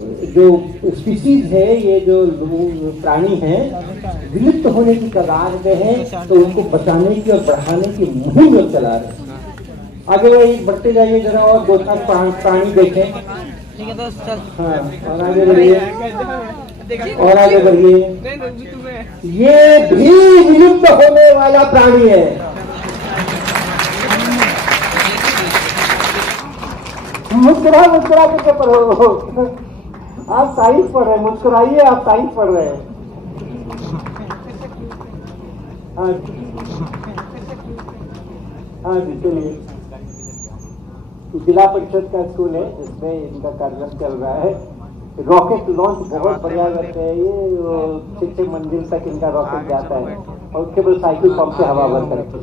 जो स्पीसीज है, ये जो प्राणी है विलुप्त होने की कगार पे है, तो उनको बचाने की और बढ़ाने की मुहिम लोग चला रहे हैं। आगे वही बढ़ते जाइए जरा और 2-4 प्राणी देखें। ठीक है दोस्त चल। हाँ, और आगे बढ़िए और आगे बढ़िए। ये भी विलुप्त होने वाला प्राणी है। मुस्कुरा मुस्कुरा के पढ़ो। आप साइंस पढ़ रहे हैं, मुस्कुराइए, आप साइंस पढ़ रहे हैं। हाँ जी, चलिए। जिला परिषद का स्कूल है, इसमें इनका कार्यक्रम चल रहा है। रॉकेट लॉन्च बहुत बढ़िया करते हैं ये, 6 मंजिल तक इनका रॉकेट जाता है और केवल साइकिल पंप से हवा भर करके,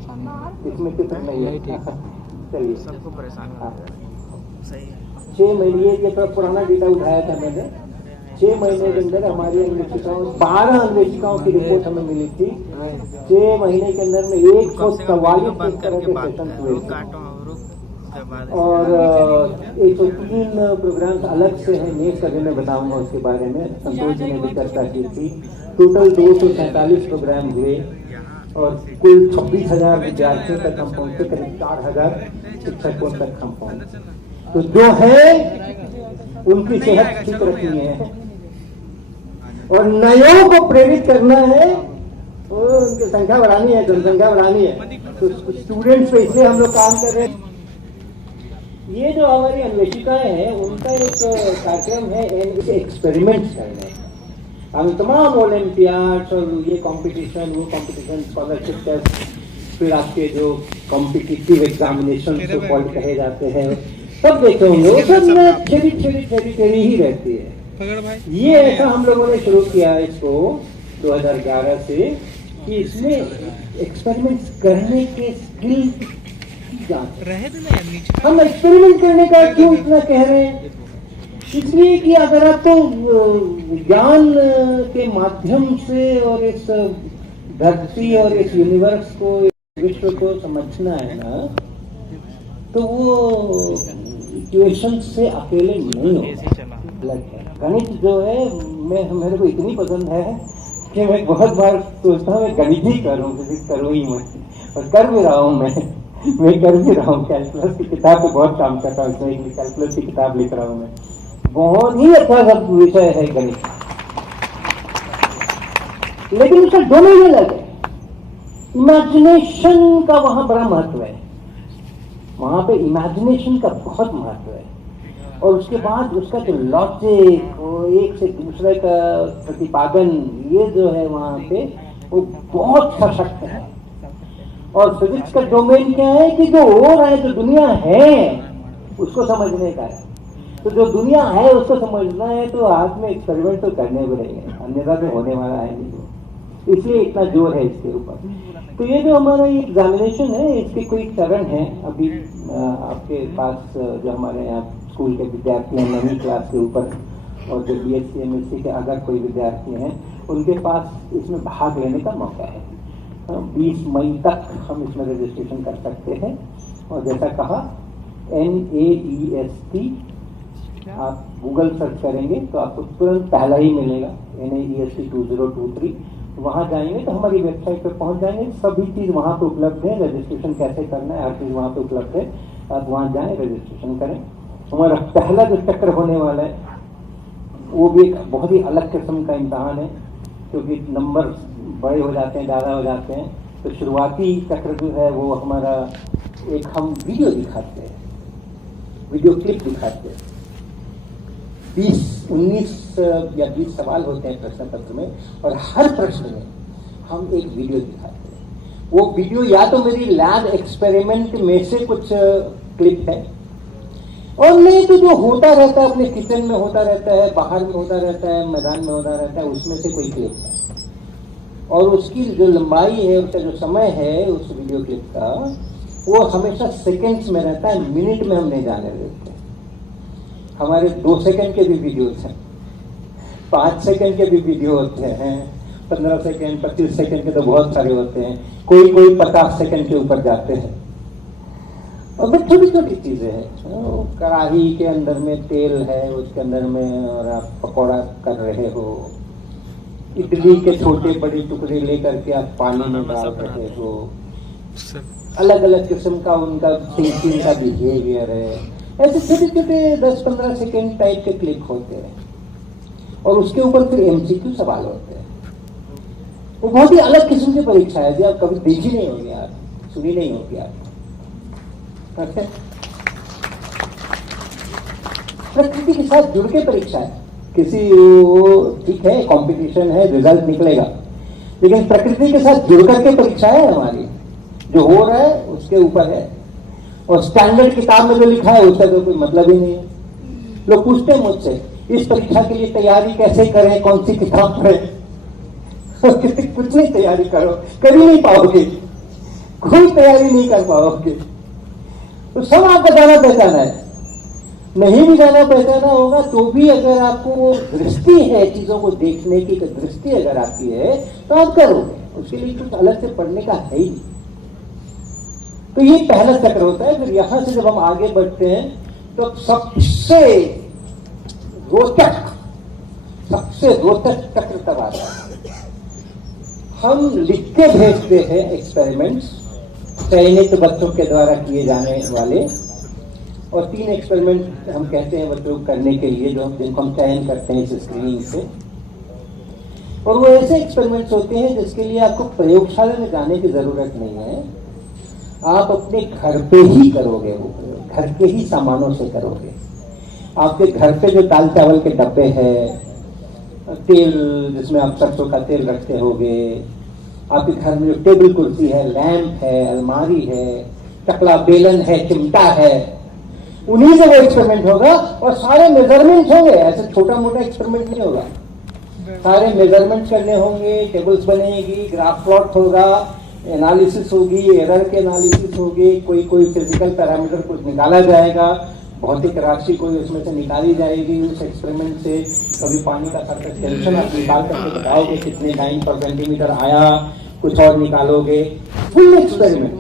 इसमें चित्र नहीं है। चलिए, सबको परेशान 6 महीने, ये थोड़ा पुराना डेटा उठाया था मैंने। 6 महीने के अंदर हमारी अन्वेषिकाओं, 12 अन्वेषिकाओं की रिपोर्ट हमें मिली थी। 6 महीने के अंदर में 144 इस तरह के सेशन हुए थे और 103 प्रोग्राम्स अलग से हैं। नेक्स्ट अभी मैं बताऊंगा उसके बारे में, संतोष जी ने भी चर्चा की थी। टोटल 247 प्रोग्राम हुए और कुल 26,000 विद्यार्थियों तक हम पहुंचे, करीब 4,000 शिक्षकों तक हम पहुंचे। तो जो है उनकी सेहत ठीक रखनी है और नयों को प्रेरित करना है, और उनकी संख्या बढ़ानी है, जनसंख्या बढ़ानी है। तो स्टूडेंट्स पे इसलिए हम लोग काम कर रहे हैं। ये जो हमारी अन्वेषिकाएं हैं, उनका एक कार्यक्रम है एक्सपेरिमेंट्स करने। हम तमाम ओलंपियाड्स और ये कंपटीशन, वो कंपटीशन, स्कॉलरशिप टेस्ट, फिर आपके जो कॉम्पिटिटिव एग्जामिनेशन को कहे जाते हैं, सब देखे होंगे, वो सब में थेरी ही रहती है। ये ऐसा हम लोगों ने शुरू किया इसको 2011 से, कि इसमें एक्सपेरिमेंट्स करने के स्किल हम एक्सपेरिमेंट करने का क्यों इतना कह रहे हैं? इसलिए कि अगर आपको विज्ञान के माध्यम से और इस धरती और इस यूनिवर्स को, विश्व को समझना है ना, तो वो इक्वेशन से अकेले नहीं होता। गणित जो है, मेरे को इतनी पसंद है कि मैं बहुत बार सोचता हूँ मैं गणित ही करूँ, फिजिक्स करूँ ही मत, और कर भी रहा हूँ। मैं कर भी रहा हूँ। कैलकुलस की किताब पे बहुत काम करता हूँ, इसमें कैलकुलस की किताब लिख रहा हूँ मैं। बहुत ही अच्छा सब विषय है गणित, लेकिन उसका डोमेन अलग है। इमेजिनेशन का वहां बड़ा महत्व है, वहां पे इमेजिनेशन का बहुत महत्व है। और उसके बाद उसका जो लॉजिक, एक से दूसरे का प्रतिपादन, ये जो है वहां पे वो बहुत सशक्त है। और फिजिक्स का डोमेन क्या है कि जो हो रहा है, जो दुनिया है उसको समझने का है। तो जो दुनिया है उसको समझना है, तो हाथ में एक्सपेरिमेंट तो करने को नहीं है, अन्यथा तो होने वाला है नहीं। इसलिए इतना जोर है इसके ऊपर। तो ये जो हमारा एग्जामिनेशन है, इसके कोई चरण है। अभी आपके पास जो हमारे यहाँ स्कूल के विद्यार्थी हैं 9वीं क्लास के ऊपर, और जो BSc MSc के अगर कोई विद्यार्थी हैं, उनके पास इसमें भाग लेने का मौका है। 20 मई तक हम इसमें रजिस्ट्रेशन कर सकते हैं। और जैसा कहा, NAEST, आप गूगल सर्च करेंगे तो आपको तुरंत पहला ही मिलेगा, NAEST 2023। वहाँ जाएंगे तो हमारी वेबसाइट पर पहुँच जाएंगे, सभी चीज़ वहाँ पे उपलब्ध है। रजिस्ट्रेशन कैसे करना है, हर चीज़ वहाँ पे उपलब्ध है। आप वहाँ जाएं, रजिस्ट्रेशन करें। हमारा पहला जो चक्र होने वाला है, वो भी एक बहुत ही अलग किस्म का इम्तहान है, क्योंकि नंबर बड़े हो जाते हैं, ज़्यादा हो जाते हैं। तो शुरुआती चक्र जो है वो हमारा, एक हम वीडियो दिखाते हैं, वीडियो क्लिप दिखाते हैं। 19 या 20 सवाल होते हैं प्रश्न पत्र में, और हर प्रश्न में हम एक वीडियो दिखाते हैं। वो वीडियो या तो मेरी लैब एक्सपेरिमेंट में से कुछ क्लिप है, और नहीं तो जो होता रहता है अपने किचन में होता रहता है, बाहर में होता रहता है, मैदान में होता रहता है, उसमें से कोई क्लिप है। और उसकी जो लंबाई है, उसका जो समय है उस वीडियो क्लिप का, वो हमेशा सेकंड्स में रहता है, मिनट में हम नहीं जाने देते। हमारे 2 सेकंड के भी वीडियोस हैं, 5 सेकंड के भी वीडियो होते हैं, 15 सेकंड, 25 सेकंड के तो बहुत सारे होते हैं, कोई 50 सेकंड के ऊपर जाते हैं। और फिर छोटी छोटी चीजें हैं, कढ़ाई के अंदर में तेल है, उसके अंदर में और आप पकौड़ा कर रहे हो, इडली के छोटे बड़े टुकड़े लेकर के आप पानी में डाल रहे हो, अलग अलग किस्म का उनका थिंकिंग का बिहेवियर है। ऐसे छोटे छोटे 10-15 सेकेंड टाइप के क्लिक होते हैं और उसके ऊपर फिर MCQ सवाल होते हैं। वो बहुत ही अलग किस्म की परीक्षा है जो आप कभी देखी नहीं होगी, आप सुनी नहीं होगी आप। अच्छा, प्रकृति के साथ जुड़ के परीक्षा है। किसी ठीक है, कंपटीशन है, रिजल्ट निकलेगा, लेकिन प्रकृति के साथ जुड़ करके परीक्षा है हमारी। जो हो रहा है उसके ऊपर है, और स्टैंडर्ड किताब में जो लिखा है उसका तो कोई मतलब ही नहीं है। लोग पूछते हैं मुझसे इस परीक्षा के लिए तैयारी कैसे करें, कौन सी किताब पढ़ें? कुछ नहीं तैयारी करो, कर ही नहीं पाओगे, कोई तैयारी नहीं कर पाओगे। तो सब आपका जाना पहचाना है। नहीं भी जाना पहचाना होगा तो भी अगर आपको वो दृष्टि है चीजों को देखने की, तो दृष्टि अगर आपकी है तो आप करोगे। उसके लिए कुछ अलग से पढ़ने का है ही नहीं। तो ये पहला चक्र होता है। फिर यहां से जब हम आगे बढ़ते हैं तो सबसे रोचक चक्र तब आता है। हम लिख के भेजते हैं एक्सपेरिमेंट्स, चयनित बच्चों के द्वारा किए जाने वाले, और 3 एक्सपेरिमेंट हम कहते हैं बच्चों को करने के लिए, जो जिनको हम चयन करते हैं इस स्क्रीनिंग से। और वो ऐसे एक्सपेरिमेंट्स होते हैं जिसके लिए आपको प्रयोगशाला में जाने की जरूरत नहीं है, आप अपने घर पे ही करोगे। वो घर के ही सामानों से करोगे। आपके घर पे जो दाल चावल के डब्बे हैं, तेल जिसमें आप सरसों का तेल रखते होगे, आपके घर में जो टेबल कुर्सी है, लैंप है, अलमारी है, चकला बेलन है, चिमटा है, उन्हीं से वो एक्सपेरिमेंट होगा। और सारे मेजरमेंट्स होंगे, ऐसे छोटा मोटा एक्सपेरिमेंट नहीं होगा। सारे मेजरमेंट्स करने होंगे, टेबल्स बनेगी, ग्राफ प्लॉट होगा, एनालिसिस होगी, एरर के एनालिसिस होगी, कोई फिजिकल पैरामीटर कुछ निकाला जाएगा, भौतिक राशि कोई उसमें से निकाली जाएगी उस एक्सपेरिमेंट से। कभी पानी का सरफेस टेंशन आप निकाल करके बताओगे कितने 9/सेंटीमीटर आया, कुछ और निकालोगे, फुल एक्सपेरिमेंट।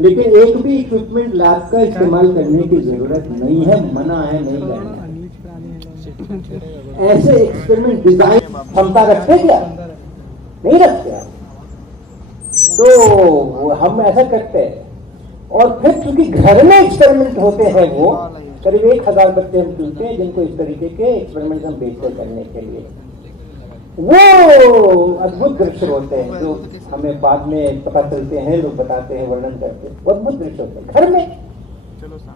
लेकिन एक भी इक्विपमेंट लैब का इस्तेमाल करने की जरूरत नहीं है, मना है, नहीं करना। ऐसे एक्सपेरिमेंट डिजाइन क्षमता रखते क्या? नहीं रखते। तो हम ऐसा करते हैं। और फिर चूंकि घर में एक्सपेरिमेंट होते हैं, वो करीब 1000 बच्चे हम चुनते हैं जिनको इस तरीके के एक्सपेरिमेंट हम भेजते करने के लिए। वो अद्भुत दृश्य होते हैं जो हमें बाद में पता चलते हैं, लोग बताते हैं, वर्णन करते हैं। अद्भुत दृश्य होते हैं। घर में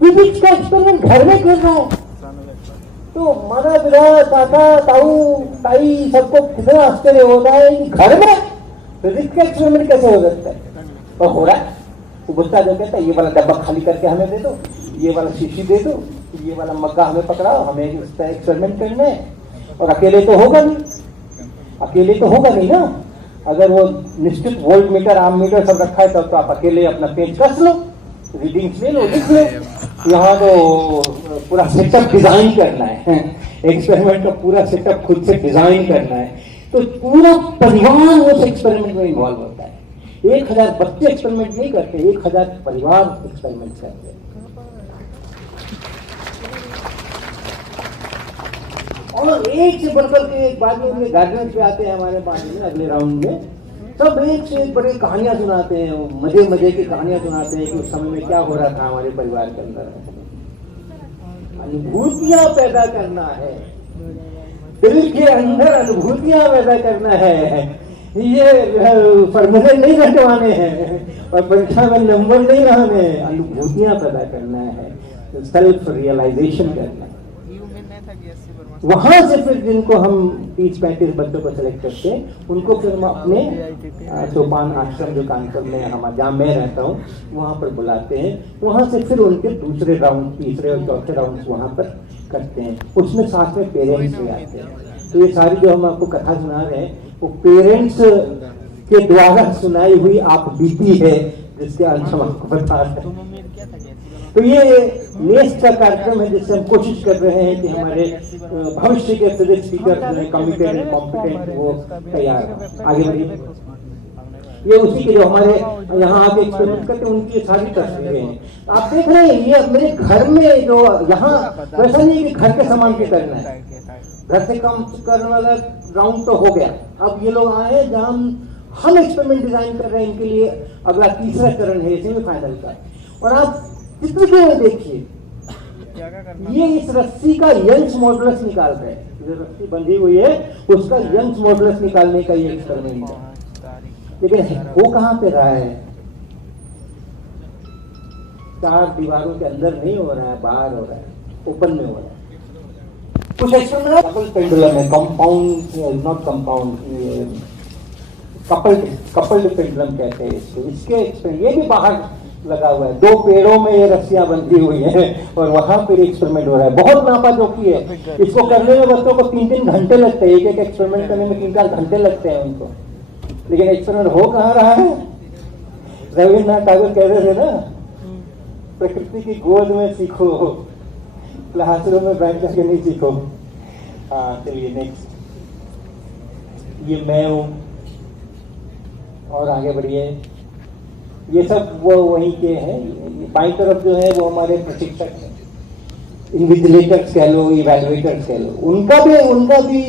फिजिक्स का एक्सपेरिमेंट घर में कर रहा है, तो माना पिता, काका, ताऊ, ताई सबको कितना आश्चर्य होता है कि घर में फिजिक्स का एक्सपेरिमेंट कैसे हो सकता है। और हो रहा है। वो बच्चा जो कहता है ये वाला डब्बा खाली करके हमें दे दो, ये वाला शीशी दे दो, ये वाला मग्गा हमें पकड़ाओ, हमें इस तरह एक्सपेरिमेंट करना है। और अकेले तो होगा नहीं, ना। अगर वो निश्चित वोल्ट मीटर, आम मीटर सब रखा है तब तो आप अकेले अपना पेज कस लो, रीडिंग्स ले लो, लिख लो। यहाँ तो पूरा सेटअप डिजाइन करना है, एक्सपेरिमेंट का पूरा सेटअप खुद से डिजाइन करना है। तो पूरा परिवार उस एक्सपेरिमेंट में इन्वॉल्व होता है। 1000 बच्चे एक्सपेरिमेंट नहीं करते, 1000 परिवार एक्सपेरिमेंट करते हैं। और एक से बढ़कर के एक बाद में गार्जियन पे आते हैं हमारे पास में अगले राउंड में, सब एक से एक बड़ी कहानियां सुनाते हैं, मजे की कहानियां सुनाते हैं कि उस समय में क्या हो रहा था हमारे परिवार के अंदर। अनुभूतियां पैदा करना है, दिल के अंदर अनुभूतियां पैदा करना है। ये फॉर्मूले नहीं रटवाने हैं और परीक्षा में नंबर नहीं लाने हैं, अनुभूतियां पैदा करना है, सेल्फ रियलाइजेशन करना है। वहां से फिर जिनको हम 30-35 बच्चों को सिलेक्ट करते हैं, उनको फिर हम अपने सोपान आश्रम जो कानपुर में जहाँ मैं रहता हूँ वहां पर बुलाते हैं। वहां से फिर उनके दूसरे राउंड, तीसरे और चौथे राउंड वहां पर करते हैं। उसमें साथ में पेरेंट्स भी आते हैं। तो ये सारी जो हम आपको कथा सुना रहे हैं वो पेरेंट्स के द्वारा सुनाई हुई आप बीती है, जिसके अंश हम आपको बता रहे हैं। तो ये नेक्स्ट का कार्यक्रम है जिससे हम कोशिश कर रहे हैं कि हमारे भविष्य के physics teacher committed and competent वो तैयार। आगे बढ़िए। ये उसी के जो हमारे यहाँ आके एक्सपेरिमेंट करते हैं उनकी सारी तस्वीरें हैं। आप देख रहे हैं ये मेरे घर में जो यहाँ वैसा नहीं कि घर के सामान पे करना है, घर से काम करने वाला राउंड तो हो गया। अब ये लोग आए हैं जहाँ हम एक्सपेरिमेंट डिजाइन कर रहे हैं इनके लिए, अगला तीसरा चरण है सेमीफाइनल का। और आप चित्र में देखिए ये इस रस्सी का यंग्स मॉडुलस निकाल रहे हैं, जो रस्सी बंधी हुई है उसका यंग्स मॉडुलस निकालने का ये एक्सपेरिमेंट है। लेकिन वो कहाँ पे रहा है, चार दीवारों के अंदर नहीं हो रहा है, बाहर हो रहा है, ओपन में हो रहा है। कुछ एक्सपेरिमेंट पेंडुलम है, compound not compound, coupled pendulum कहते हैं इसको। इसके ये भी बाहर लगा हुआ है, दो पेड़ों में ये रस्सियां बंधी हुई है और वहां पर एक्सपेरिमेंट हो रहा है। बहुत नापा जोखी है, इसको करने में बच्चों को 3-3 घंटे लगते हैं, एक एक्सपेरिमेंट करने में 3-4 घंटे लगते हैं उनको। लेकिन एक्सपेरिमेंट हो कहाँ रहा है, रविन्द्रनाथ टैगोर कह रहे थे ना, प्रकृति की गोद में सीखो, क्लासरूम में बैठ करके नहीं सीखो। हाँ चलिए नेक्स्ट, ये मैं हूँ और आगे बढ़िए। ये सब वो वहीं के हैं, बाई तरफ जो है वो हमारे प्रशिक्षक हैं, इन्विजिलेटर्स कह लो, इवैल्यूएटर्स कह लो। उनका भी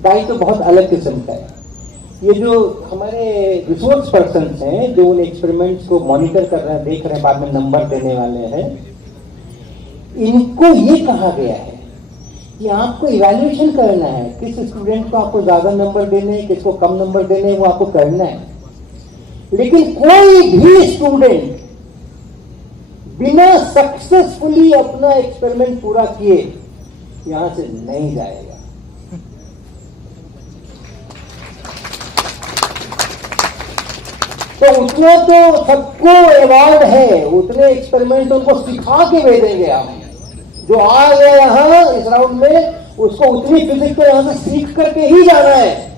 दायित्व तो बहुत अलग किस्म का है। ये जो हमारे रिसोर्स पर्सन्स हैं जो उन एक्सपेरिमेंट्स को मॉनिटर कर रहे हैं, देख रहे हैं, बाद में नंबर देने वाले हैं, इनको ये कहा गया है कि आपको इवैल्यूएशन करना है, किस स्टूडेंट को आपको ज्यादा नंबर देने हैं, किसको कम नंबर देने हैं, वो आपको करना है। लेकिन कोई भी स्टूडेंट बिना सक्सेसफुली अपना एक्सपेरिमेंट पूरा किए यहां से नहीं जाएगा। तो उतना तो सबको अवार्ड है, उतने एक्सपेरिमेंट उनको सिखा के भेजेंगे हम। जो आ गया यहाँ इस राउंड में, उसको उतनी फिजिक्स को यहां से सीख करके ही जाना है।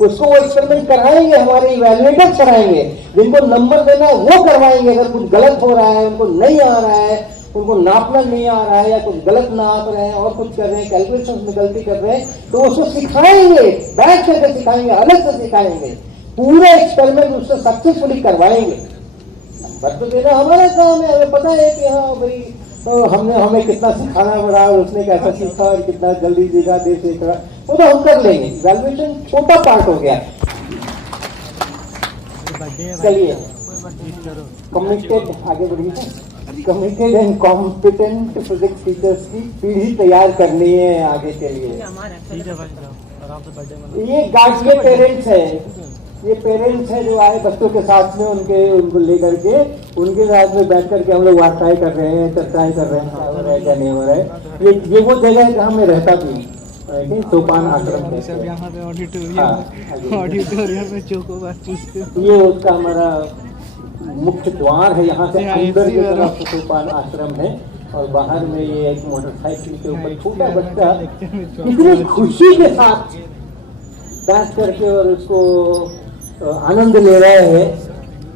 उसको वो एक्सपेरिमेंट कराएंगे, हमारे इवैल्यूएटर्स कराएंगे, जिनको नंबर देना है वो करवाएंगे। अगर कुछ गलत हो रहा है, उनको नहीं आ रहा है, उनको नापना नहीं आ रहा है, या कुछ गलत नाप रहे हैं और कुछ कर रहे हैं, कैलकुलेशन में गलती कर रहे हैं, तो उसको सिखाएंगे, बैठ करके सिखाएंगे, अलग से सिखाएंगे, पूरे एक्सपेरिमेंट उससे सक्सेसफुली करवाएंगे। नंबर तो देना हमारा काम है, हमें पता है कि हाँ भाई तो हमें कितना सिखाना पड़ा, उसने कैसा सीखा और कितना जल्दी सीखा, देर से सीखा, वो तो हम कर लेंगे। इवैल्यूएशन छोटा पार्ट हो गया। चलिए कमिटेड, आगे बढ़िए। Committed and competent physics teachers की पीढ़ी तैयार करनी है आगे के लिए। ये गार्जियन पेरेंट्स है, ये पेरेंट्स हैं जो आए बच्चों के साथ में, उनको लेकर के उनके साथ में बैठ करके हम लोग वार्ताएं कर रहे हैं, चर्चाएं कर रहे हैं, क्या हो रहा है क्या नहीं हो रहा है। ये वो जगह है जहाँ मैं रहता भी हूँ, सोपान आश्रम। ये उसका हमारा मुख्य द्वार है, यहाँ से अंदर की तरफ सोपान आश्रम है और बाहर में ये एक मोटरसाइकिल के ऊपर छोटा बच्चा कितनी खुशी के साथ बैठ करके और उसको आनंद ले रहे हैं।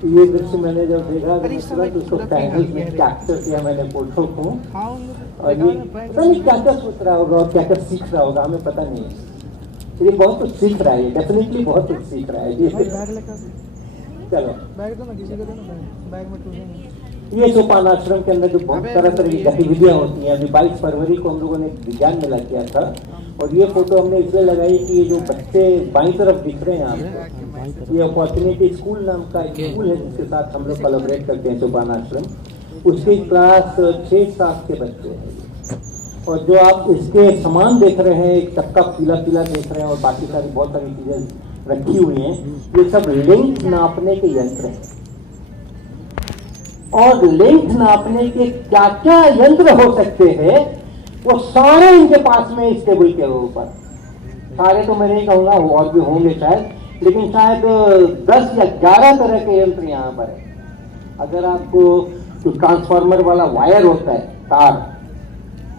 ये दृश्य मैंने जब देखा तो उसको पैनल में कैप्चर किया मैंने फोटो को, और ये पता नहीं क्या क्या सोच रहा होगा और क्या क्या सीख रहा होगा, हमें पता नहीं है। ये बहुत कुछ सीख रहा है, डेफिनेटली बहुत कुछ सीख रहा है। चलो ये सोपान आश्रम के अंदर जो बहुत तरह की गतिविधियां होती हैं, अभी 22 फरवरी को हम लोगों ने विज्ञान मेला किया था, और ये फोटो हमने इसलिए लगाई कि ये जो बच्चे बाईं तरफ दिख रहे हैं आपको, ये अपॉर्चुनिटी स्कूल नाम का एक स्कूल है जिसके साथ हम लोग कोलैबोरेट करते हैं सोपान आश्रम, उसकी क्लास 6-7 के बच्चे हैं। और जो आप इसके सामान देख रहे हैं, एक चक्का पीला पीला देख रहे हैं और बाकी सारी बहुत सारी चीजें रखी हुई हैं, ये सब लेंथ नापने के यंत्र हैं। और लेंथ नापने के क्या क्या यंत्र हो सकते हैं वो सारे इनके पास में इस टेबल के ऊपर, सारे तो मैं नहीं कहूँगा, और भी होंगे शायद, लेकिन शायद 10 या 11 तरह के यंत्र यहाँ पर है। अगर आपको जो ट्रांसफार्मर वाला वायर होता है, तार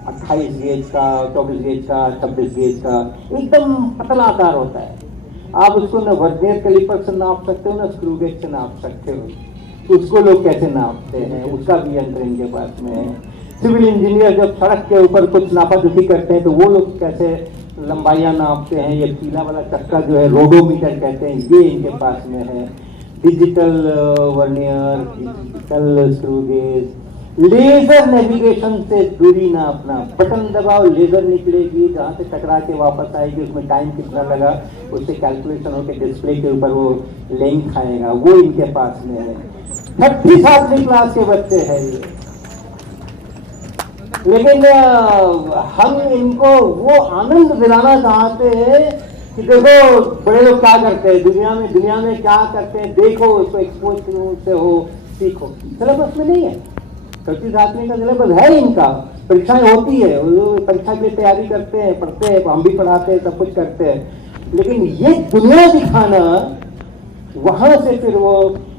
28 गेज का, 24 गेज का, 26 गेज का, एकदम पतला तार होता है, आप उसको न वर्नियर कैलिपर से नाप सकते हो, न स्क्रू गेज से नाप सकते हो। उसको लोग कैसे नापते हैं, उसका भी यंत्र इनके पास में है। सिविल इंजीनियर जब सड़क के ऊपर कुछ नापाजुकी करते हैं तो वो लोग कैसे लंबाइयां नापते हैं, ये पीला वाला चक्का जो है रोडोमीटर कहते हैं, ये इनके पास में है। Digital vernier, digital screw gauge, laser navigation से दूरी ना अपना, बटन दबाओ लेजर निकलेगी, जहाँ से टकरा के वापस आएगी, उसमें टाइम कितना लगा उससे कैलकुलेशन होकर डिस्प्ले के ऊपर वो लेंथ आएगा, वो इनके पास में है। 7वीं क्लास के बच्चे हैं ये, लेकिन हम इनको वो आनंद दिलाना चाहते हैं कि देखो बड़े लोग क्या करते हैं दुनिया में क्या करते हैं, देखो उसको एक्सपोज से हो, सीखो। सिलेबस में नहीं है, 7वीं का सिलेबस है इनका, परीक्षाएं होती है, वो परीक्षा की तैयारी करते हैं, पढ़ते हैं, हम भी पढ़ाते हैं, सब कुछ करते हैं, लेकिन ये दुनिया दिखाना, वहां से फिर वो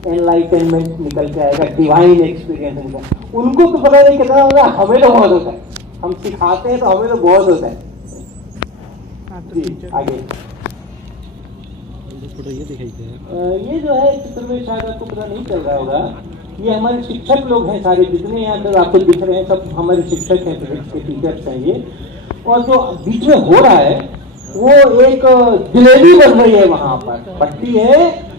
एनलाइटनमेंट निकल के आएगा, डिवाइन एक्सपीरियंस निकल। उनको तो पता नहीं कितना होगा, हमें तो बहुत होता है, हम सिखाते हैं तो हमें तो बहुत होता है। जी आगे ये जो है चित्र में शायद आपको पता नहीं चल रहा होगा, ये हमारे शिक्षक लोग हैं सारे, जितने यहाँ पर आपको दिख रहे हैं सब हमारे शिक्षक हैं, फिजिक्स के टीचर्स हैं ये। और जो बीच में हो रहा है वो एक जलेबी बन रही है, वहां पर भट्टी है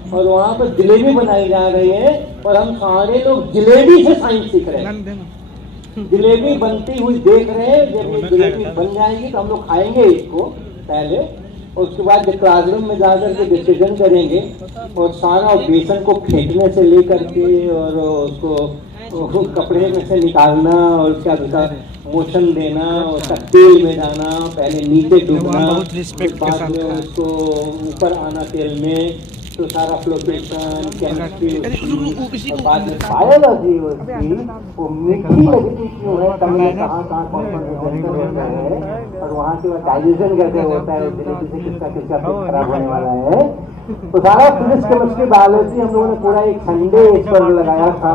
और वहां पर जलेबी बनाई जा रही है, और हम सारे लोग जलेबी से साइंस सीख रहे हैं, जलेबी बनती हुई देख रहे हैं। जब ये जलेबी बन जाएगी तो हम लोग खाएंगे इसको पहले, और उसके बाद जब क्लासरूम में जाकर के डिस्कशन करेंगे, और सारा बेसन को फेंकने से लेकर के और उसको कपड़े में से निकालना, और उसका दूसरा मोशन देना, और उसका तेल में जाना, पहले नीचे डूबना, बाद में उसको ऊपर आना तेल में, तो सारा फ्लोटेशन, केमिस्ट्री, और बाद में बायोलॉजी उसकी वो मीठी लगती क्यों है, कहाँ कहाँ कॉन्सेंट्रेशन रहता है, और वहाँ से वो डाइजेशन कैसे होता है, जलेबी से किसका किसका पेट खराब होने वाला है, तो सारा फिजिक्स केमिस्ट्री बायोलॉजी हम लोगों ने पूरा एक संडे इस पर लगाया था।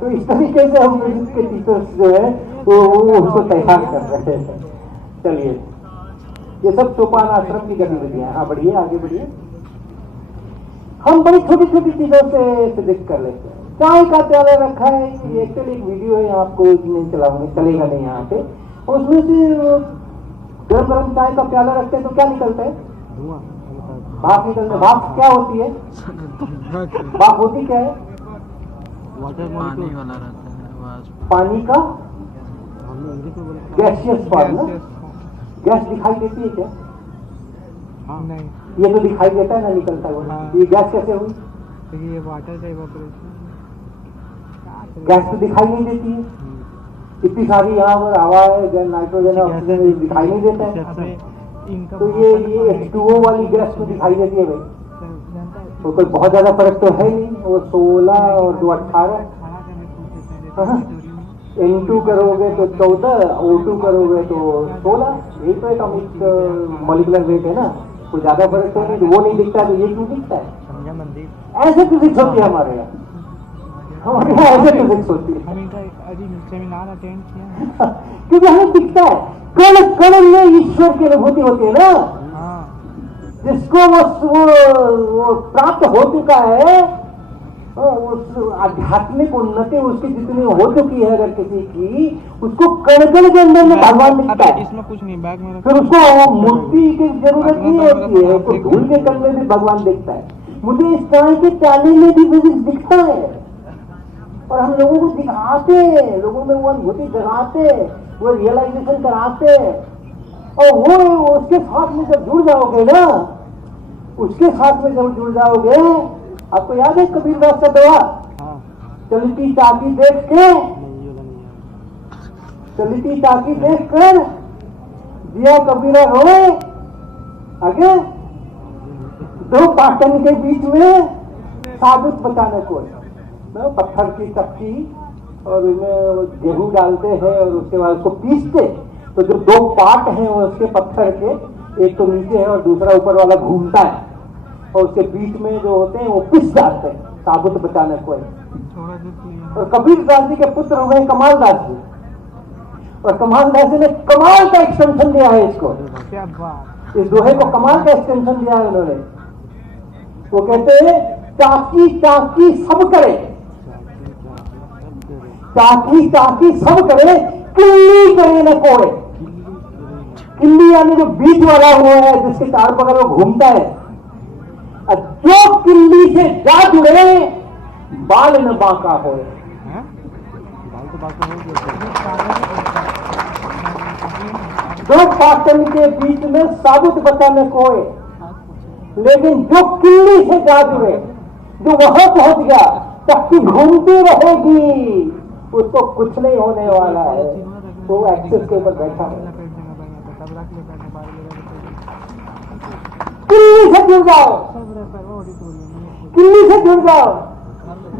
तो इस तरीके से हम फिजिक्स के टीचर्स जो है वो उसको तैयार कर रहे हैं। चलिए, ये सब सोपान आश्रम की गतिविधियां। हाँ बढ़िए, आगे बढ़िए। हम बड़ी छोटी छोटी चीजों से फिजिक्स कर लेते हैं। चाय का प्याला रखा है, ये एक्चुअली एक वीडियो है, आपको नहीं चलाऊंगे, चलेगा नहीं यहाँ पे। उसमें से गरम गरम चाय का प्याला रखते हैं तो क्या निकलता है? भाप निकलता है। भाप क्या होती है? भाप होती क्या है? पानी वाला रहता है, पानी का गैसियस फॉर्म ना। गैस दिखाई देती है क्या? नहीं, ये तो दिखाई देता है ना, निकलता है। हाँ। ये गैस कैसे हुई? तो ये वाटर का इवेपोरेशन। गैस तो दिखाई नहीं देती है, इतनी सारी यहाँ पर हवा है, नाइट्रोजन ऑक्सीजन, दिखाई नहीं देता है। तो ये H2O वाली गैस तो दिखाई देती है भाई, तो कोई बहुत ज्यादा फर्क तो है नहीं। वो 16 और 2 18, N2 करोगे तो 14, O2 करोगे तो 16, यही तो एटॉमिक मॉलिक्यूलर वेट है ना, कोई ज्यादा फर्क तो नहीं। तो वो नहीं दिखता है तो ये क्यों दिखता है? ऐसे फिजिक्स होती है हमारे यहाँ, हमारे यहाँ ऐसे फिजिक्स होती है। हम इनका अजीब सेमिनार अटेंड किया क्योंकि हमें दिखता है कण कण में ईश्वर की अनुभूति होती है ना, जिसको वो प्राप्त हो चुका है, उस आध्यात्मिक उन्नति उसकी जितनी हो चुकी है अगर किसी की, उसको कण कण के अंदर में भगवान दिखता है। इसमें कुछ नहीं, बैग में फिर उसको मूर्ति की जरूरत नहीं होती है, उसको धूल के कण में भी भगवान दिखता है। मुझे इस तरह के प्याले में भी फिजिक्स दिखता है, और हम लोगों को दिखाते, लोगों में वो अनुभूति जगाते, वो रियलाइजेशन कराते, और वो उसके साथ में जब जुड़ जाओगे ना, उसके साथ में जब जुड़ जाओगे, आपको याद है कबीरदास का दवा, चलती चाकी देख के, चलती चाकी देख कर दिया कबीरा रोए, आगे 2 पाटन के बीच में साबुत बचाने को, पत्थर की चक्की और उसमें गेहूं डालते हैं और उसके बाद उसको पीसते, तो जो 2 पार्ट हैं उसके पत्थर के, एक तो नीचे है और दूसरा ऊपर वाला घूमता है, और उसके बीच में जो होते हैं वो पिस जाते हैं साबुत बचाने को। और कबीरदास जी के पुत्र हो गए कमालदास जी, और कमालदास जी ने कमाल का एक्सटेंशन दिया है इसको, इस दोहे को कमाल का एक्सटेंशन दिया है उन्होंने। वो कहते हैं चाकी चाकी सब करे, चाकी चाकी सब करे, किल्ली करे न कोड़े। किल्ली यानी जो बीच वाला हुआ है, जिसके चार बगल में घूमता है, जो किल्ली से जा जुड़े बाल न बांका हो। हैं? बाल तो बाकी हो गया। दो पाटन के बीच में साबुत बचा न कोई, लेकिन जो किल्ली से जा जुड़े, जो वहां पहुंच गया, चक्की घूमती रहेगी, उसको कुछ नहीं होने वाला है। वो एक्सेस के ऊपर बैठा है। किल्ली से जुड़ जाओ, किल्ली से जुड़ जाओ,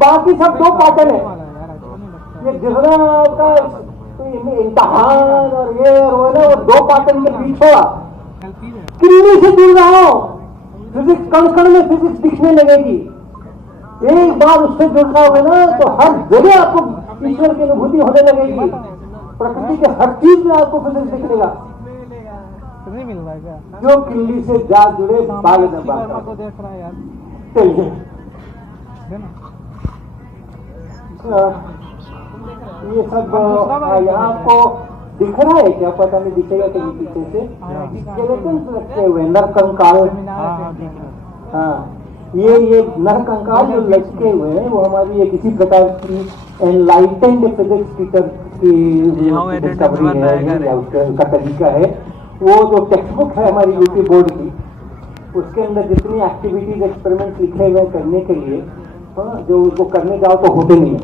बाकी सब दो पाटन है। ये जितना का इम्तहान और ये और वो ना, वो दो पाटन के बीच हुआ। किल्ली से जुड़ जाओ, फिजिक्स कण कण में फिजिक्स दिखने लगेगी। एक बार उससे जुड़ जाओगे ना तो हर जगह आपको ईश्वर की अनुभूति होने लगेगी। प्रकृति के हर चीज में आपको फिजिक्स दिखेगा। नहीं मिल रहा है क्या? जो किल्ली से जा जुड़े बाल न बांका। को देख रहा है यार। चलिए, ये सब यहाँ आपको दिख रहा है क्या? पता नहीं दिखेगा कहीं पीछे से। स्केलेटन्स रखे हुए नरकंकाल। हाँ, ये नरकंकाल जो लटके हुए हैं वो हमारी एक इसी प्रकार की एनलाइटेंड फिजिक्स टीचर की डिस्कवरी है या उसका तरीका है। वो जो टेक्स्ट बुक है हमारी यूपी बोर्ड की, उसके अंदर जितनी एक्टिविटीज एक्सपेरिमेंट लिखे हुए करने के लिए, जो उसको करने जाओ तो होते नहीं है,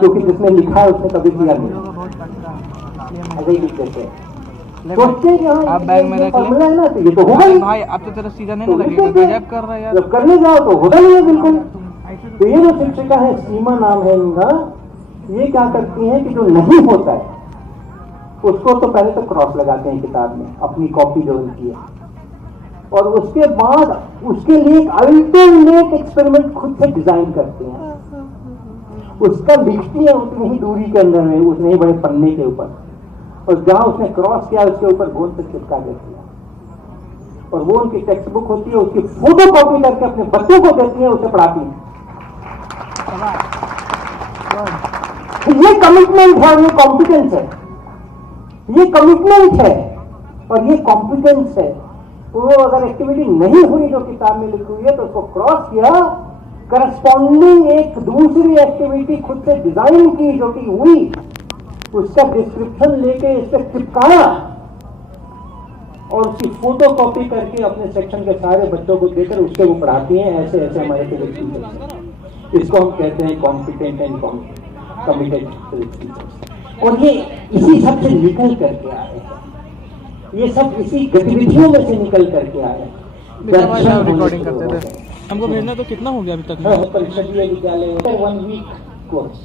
क्योंकि जिसने लिखा है उसने कभी किया नहीं। ऐसे ही लिख देते हैं। सोचते हैं कि हाँ आप बैग में रख फॉर्मूला है ना, तो ये तो होगा ही भाई। अब तो तेरा सीधा नहीं लगेगा, गजब कर रहा है यार। जब करने जाओ तो होता नहीं है बिल्कुल। तो ये जो शिक्षिका है, सीमा नाम है इनका, ये क्या करती हैं कि जो नहीं होता है उसको तो पहले तो क्रॉस लगाते हैं किताब में, अपनी कॉपी जो उनकी है, और उसके बाद उसके लिए एक अल्टरनेट एक्सपेरिमेंट खुद से डिजाइन करते हैं। उसका लिखती है उतनी ही दूरी के अंदर में, उतने ही बड़े पन्ने के ऊपर, और जहां उसने क्रॉस किया उसके ऊपर गोंद से चिपका देती है, और वो उनकी टेक्स्ट बुक होती है, उसकी फोटो कॉपी करके अपने बच्चों को देती है, उसे पढ़ाती है। ये कमिटमेंट है और ये कॉम्पिटेंस है। ये कमिटमेंट है और ये कॉम्पिटेंस है। वो अगर एक्टिविटी नहीं हुई जो किताब में लिखी हुई है तो उसको क्रॉस किया, करस्पॉन्डिंग एक दूसरी एक्टिविटी खुद से डिजाइन की जो कि हुई, उसका डिस्क्रिप्शन लेके इस पर चिपकाया और उसकी फोटो कॉपी करके अपने सेक्शन के सारे बच्चों को देकर उसके वो पढ़ाती हैं। ऐसे ऐसे हमारे फिजिक्स टीचर्स, इसको हम कहते हैं competent and committed physics teachers. और ये इसी सब से निकल करके आए हैं, ये सब इसी गतिविधियों में से निकल करके आए हैं। रिकॉर्डिंग करते थे हमको भेजना। तो कितना हो गया अभी तक? परिषदीय विद्यालय 1 वीक कोर्स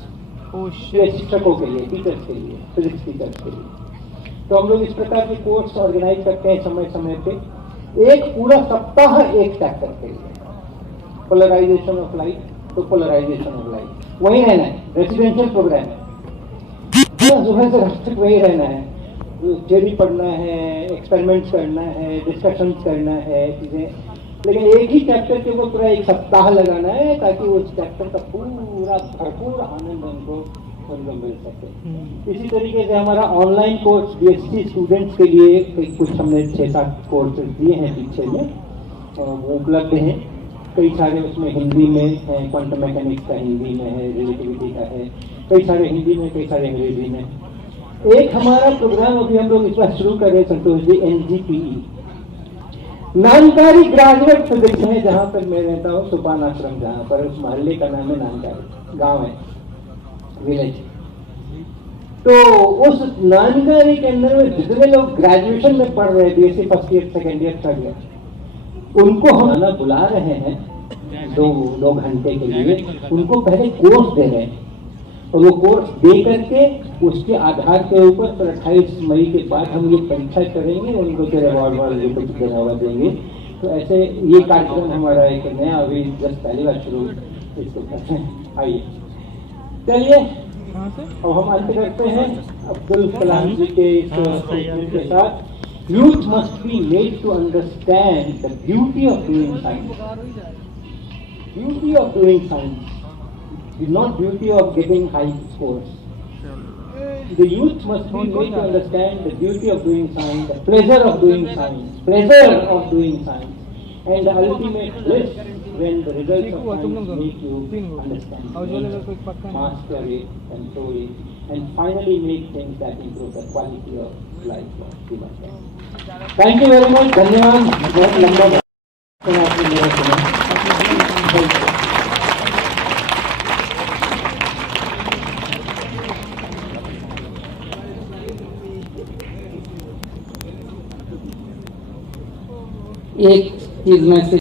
शिक्षकों के लिए, टीचर्स के लिए, फिजिक्स टीचर्स के लिए। तो हम लोग इस प्रकार के कोर्स ऑर्गेनाइज करते हैं समय समय पे। एक पूरा सप्ताह एक चैप्टर के लिए, पोलराइजेशन ऑफ लाइट, तो पोलराइजेशन ऑफ लाइट वही रहना है, रेसिडेंशियल प्रोग्राम है, सुबह से रात तक वही रहना है। थ्योरी पढ़ना है, एक्सपेरिमेंट्स करना है, डिस्कशंस करना है चीजें, लेकिन एक ही चैप्टर के ऊपर पूरा एक सप्ताह लगाना है ताकि उस चैप्टर का पूरा भरपूर आनंद उनको मिल सके। इसी तरीके से हमारा ऑनलाइन कोर्स बीएससी स्टूडेंट्स के लिए कुछ हमने 6-7 कोर्सेज दिए हैं पीछे में, वो उपलब्ध हैं। कई सारे उसमें हिंदी में हैं, क्वांटम मैकेनिक्स का हिंदी में है, रिलेटिविटी का है, कई सारे हिंदी में, कई सारे अंग्रेजी में। एक हमारा प्रोग्राम अभी हम लोग इस बार शुरू कर रहे हैं Santosh ji, NGPE, नानकारी graduate physics में, जहां पर मैं रहता हूँ सुपान आश्रम, जहां पर उस मोहल्ले का नाम है नानकारी, गांव है, विलेज। तो उस नानकारी के अंदर में जितने लोग ग्रेजुएशन में पढ़ रहे हैं, BSc first year, second year, third year, उनको हम बुला रहे हैं 2 घंटे के लिए। उनको पहले कोर्स दे रहे हैं और वो कोर्स दे करके उसके आधार के ऊपर 28 मई के बाद हम ये परीक्षा करेंगे, उनको फिर अवार्ड वार्ड कुछ देना हुआ देंगे। तो ऐसे ये कार्यक्रम हमारा एक नया अभी जस्ट पहली बार शुरू इसको करते हैं। आइए चलिए अब हम अंत करते हैं अब्दुल कलाम जी के इस स्टेटमेंट के साथ। Youth must be made to understand the beauty of doing science. Beauty of doing science, not beauty of getting high scores. The youth must be made to understand the beauty of doing science, the pleasure of doing science, pleasure of doing science. and the ultimate bliss when the results ठीक of हुआ तुम लोग science दोनों make you 3 लोग understand और जो it, level को एक पक्का नहीं master it, control it, and finally make things that improve the quality of life of human beings. Thank you very much. धन्यवाद. बहुत लंबा भाषण आपने मेरा सुना. Thank you. एक चीज मैं